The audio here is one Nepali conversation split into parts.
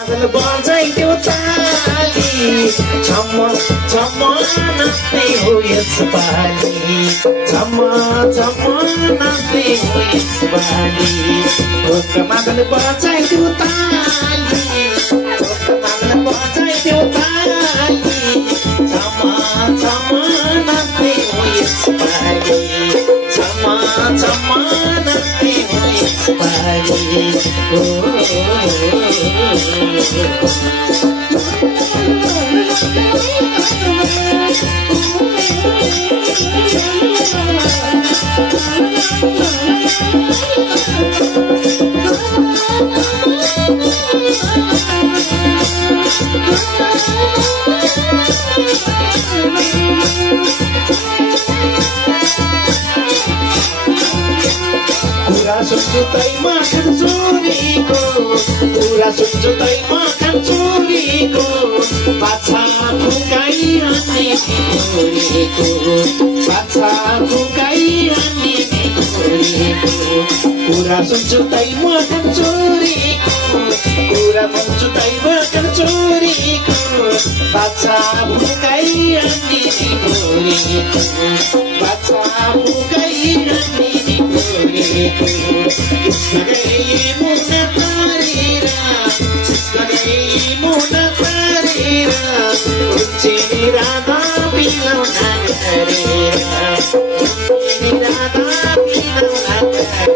बजाइदेऊ ताली छम्म छम्म नाच्दै हो यसपालि छम्म छम्म नाच्दै हो यसपालि ढोक मादल बजाइदेऊ ताली ढोक मादल बजाइदेऊ ताली छम्म छम्म नाच्दै हो यसपालि छम्म छम्म नाच्दै हो यसपालि कुरा सुन्छु तै माखन चोरीको कुरा सुन्छु तै माखन चोरीको बाछा फुकाई हान्ने छोरीको बाछा फुकाई हान्ने छोरीको कुरा सुन्छु तै माखन चोरीको कुरा सुन्छु तै माखन चोरीको बाछा फुकाई हान्ने छोरीको बाछा फुकाई हान्ने मुना पारेर उच्चेनी राधा बिलौना गरेर उच्चेनी राधा बिलौना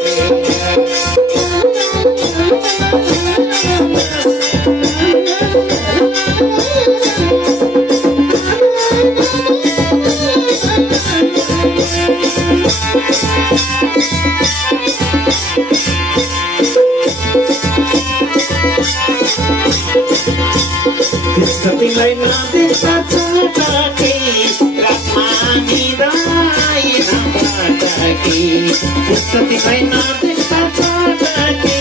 तिमीलाई नदेख्दा छटाके रातमा निदाई नपटाके तिमीलाई नदेख्दा छटाके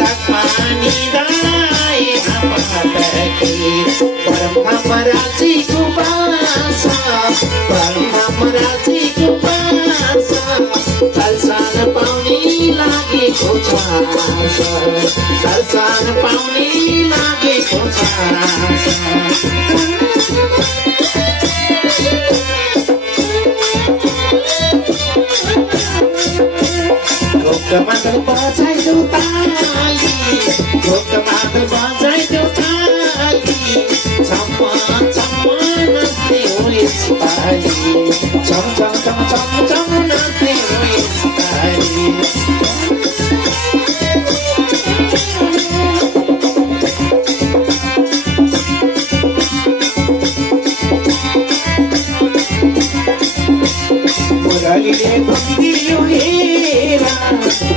रातमा निदाई नपटाके परमराजीको बासा परमराजीको बासा दर्शन पाउने लागेको छ दर्शन पाउने लागेको छ ढोक मादल बजाइदेऊ ताली ढोक मादल बजाइदेऊ ताली छम्म छम्म नाच्दै हो यसपालि छम छम छम छम छम नाच्दै हो यसपालि मुरलीले धुन्दियो हेरा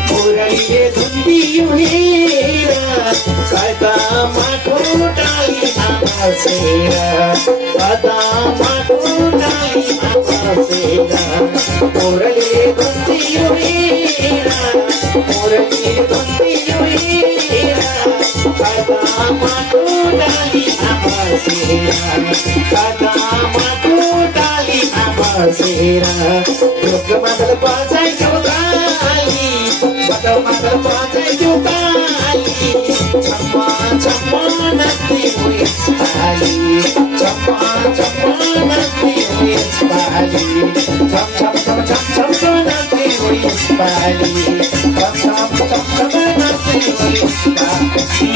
मुरलीले धुन्दियो हेरा कदमा कोटालीमा बसेर कदमा कोटालीमा बसेर मुरलीले धुन्दियो हेरा मुरलीले धुन्दियो हेरा कदमा कोटालीमा बसेर कदमा कोटालीमा बसेर ढोक मादल बजाइदेऊ ताली मादल बजाइदेऊ ताली छम्म छम्म नाच्दै हो यसपालि छम्म छम्म नाच्दै हो यसपालि छम छम छम छम छम छम नाच्दै हो यसपालि छम छम छम छम नाच्दै हो यसपालि